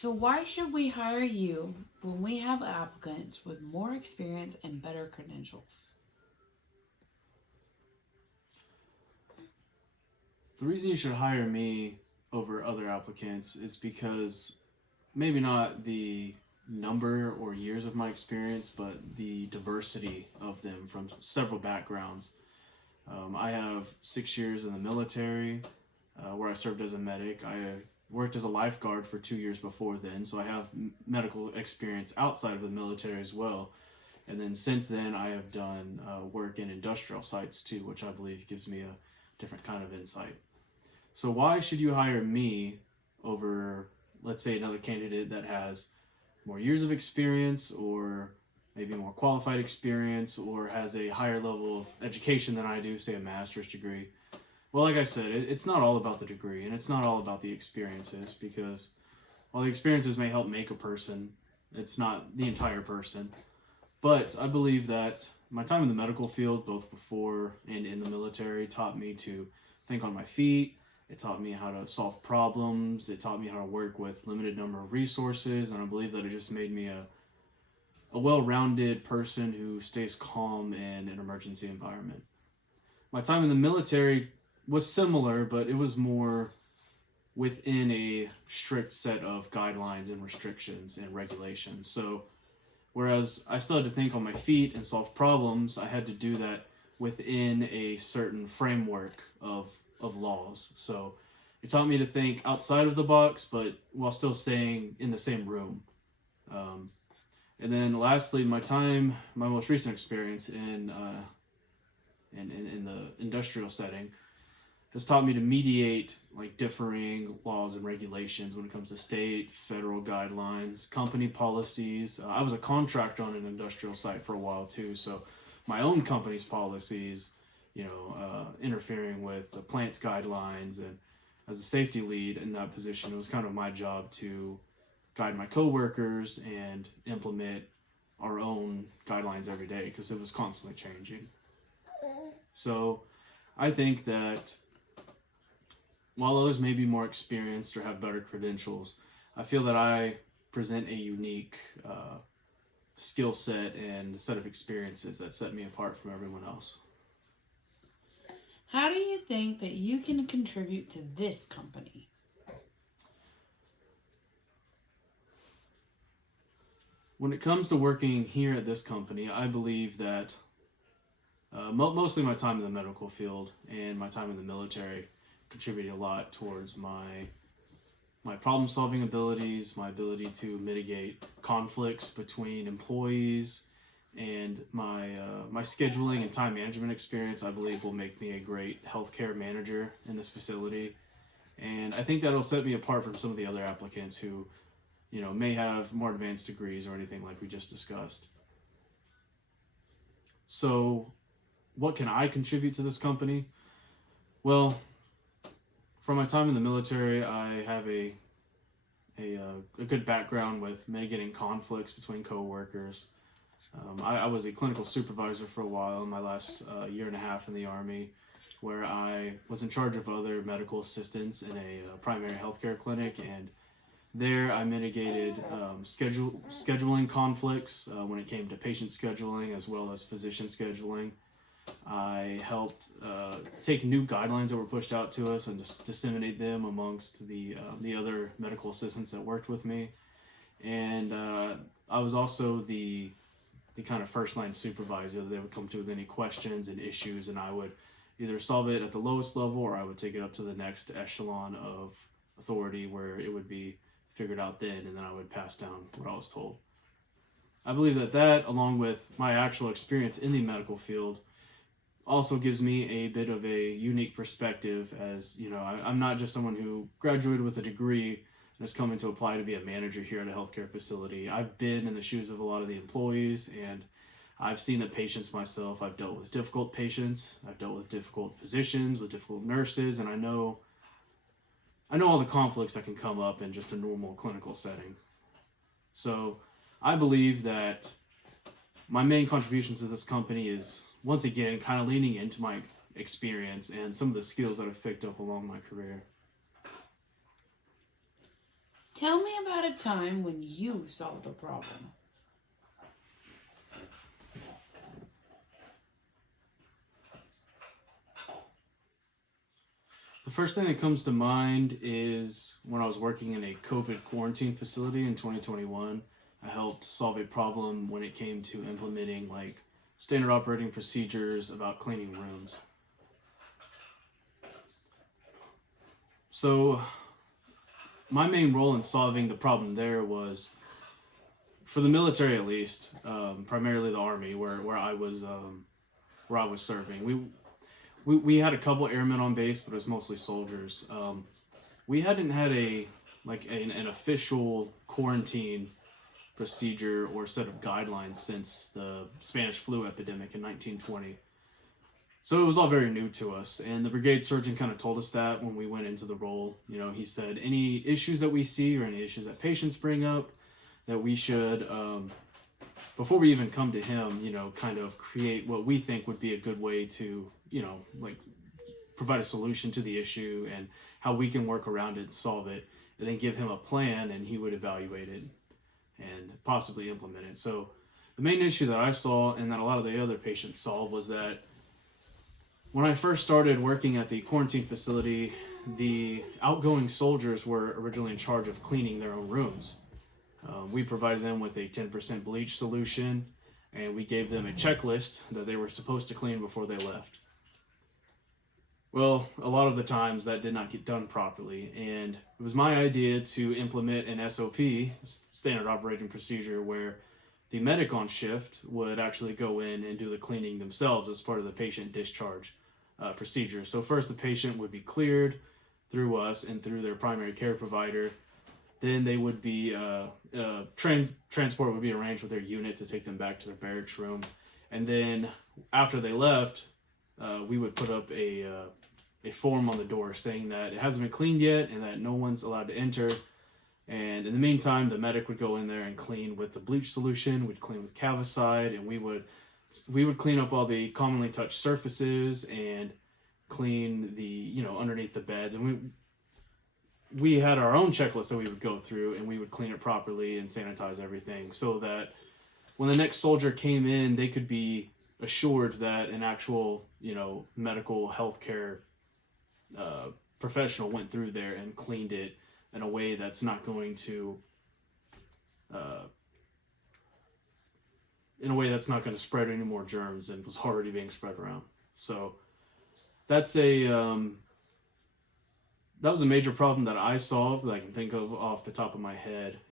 So, why should we hire you when we have applicants with more experience and better credentials? The reason you should hire me over other applicants is because maybe not the number or years of my experience, but the diversity of them from several backgrounds. I have 6 years in the military where I served as a medic. I worked as a lifeguard for 2 years before then, so I have medical experience outside of the military as well. And then since then, I have done work in industrial sites too, which I believe gives me a different kind of insight. So, why should you hire me over, let's say, another candidate that has more years of experience or maybe more qualified experience or has a higher level of education than I do, say a master's degree? Well, like I said, it's not all about the degree and it's not all about the experiences because while the experiences may help make a person, it's not the entire person. But I believe that my time in the medical field, both before and in the military, taught me to think on my feet. It taught me how to solve problems. It taught me how to work with limited number of resources. And I believe that it just made me a well-rounded person who stays calm in an emergency environment. My time in the military was similar, but it was more within a strict set of guidelines and restrictions and regulations. So whereas I still had to think on my feet and solve problems, I had to do that within a certain framework of laws. So it taught me to think outside of the box, but while still staying in the same room. Um, and then lastly, my most recent experience in the industrial setting has taught me to mediate like differing laws and regulations when it comes to state, federal guidelines, company policies. I was a contractor on an industrial site for a while too, so my own company's policies, interfering with the plant's guidelines, and as a safety lead in that position, it was kind of my job to guide my coworkers and implement our own guidelines every day because it was constantly changing. So I think that while others may be more experienced or have better credentials, I feel that I present a unique skill set and set of experiences that set me apart from everyone else. How do you think that you can contribute to this company? When it comes to working here at this company, I believe that mostly my time in the medical field and my time in the military contributed a lot towards my problem solving abilities, my ability to mitigate conflicts between employees, and my scheduling and time management experience. I believe will make me a great healthcare manager in this facility, and I think that'll set me apart from some of the other applicants who, may have more advanced degrees or anything like we just discussed. So, what can I contribute to this company? Well, from my time in the military, I have a good background with mitigating conflicts between coworkers. I was a clinical supervisor for a while in my last year and a half in the Army, where I was in charge of other medical assistants in a primary healthcare clinic, and there I mitigated scheduling conflicts when it came to patient scheduling as well as physician scheduling. I helped take new guidelines that were pushed out to us and just disseminate them amongst the other medical assistants that worked with me. And I was also the kind of first line supervisor that they would come to with any questions and issues, and I would either solve it at the lowest level or I would take it up to the next echelon of authority where it would be figured out then, and then I would pass down what I was told. I believe that along with my actual experience in the medical field, also gives me a bit of a unique perspective. As I'm not just someone who graduated with a degree and is coming to apply to be a manager here at a healthcare facility. I've been in the shoes of a lot of the employees, and I've seen the patients myself. I've dealt with difficult patients, I've dealt with difficult physicians, with difficult nurses, and I know all the conflicts that can come up in just a normal clinical setting. So I believe that my main contributions to this company is, once again, kind of leaning into my experience and some of the skills that I've picked up along my career. Tell me about a time when you solved a problem. The first thing that comes to mind is when I was working in a COVID quarantine facility in 2021. I helped solve a problem when it came to implementing like standard operating procedures about cleaning rooms. So my main role in solving the problem there was, for the military at least, primarily the Army, where I was serving. We had a couple airmen on base, but it was mostly soldiers. We hadn't had an official quarantine procedure or set of guidelines since the Spanish flu epidemic in 1920. So it was all very new to us, and the brigade surgeon kind of told us that when we went into the role. You know, he said any issues that we see or any issues that patients bring up, that we should, before we even come to him, you know, kind of create what we think would be a good way to, you know, like provide a solution to the issue and how we can work around it and solve it, and then give him a plan and he would evaluate it and possibly implement it. So the main issue that I saw and that a lot of the other patients saw was that when I first started working at the quarantine facility, the outgoing soldiers were originally in charge of cleaning their own rooms. We provided them with a 10% bleach solution, and we gave them a checklist that they were supposed to clean before they left. Well, a lot of the times that did not get done properly, and it was my idea to implement an SOP, standard operating procedure, where the medic on shift would actually go in and do the cleaning themselves as part of the patient discharge procedure. So first the patient would be cleared through us and through their primary care provider. Then they would be transport would be arranged with their unit to take them back to their barracks room, and then after they left, we would put up a form on the door saying that it hasn't been cleaned yet and that no one's allowed to enter. And in the meantime, the medic would go in there and clean with the bleach solution. We'd clean with Cavicide, and we would clean up all the commonly touched surfaces and clean the, you know, underneath the beds. And we had our own checklist that we would go through, and we would clean it properly and sanitize everything so that when the next soldier came in, they could be assured that an actual, you know, medical healthcare professional went through there and cleaned it in a way that's not going to spread any more germs than was already being spread around. So that's that was a major problem that I solved that I can think of off the top of my head.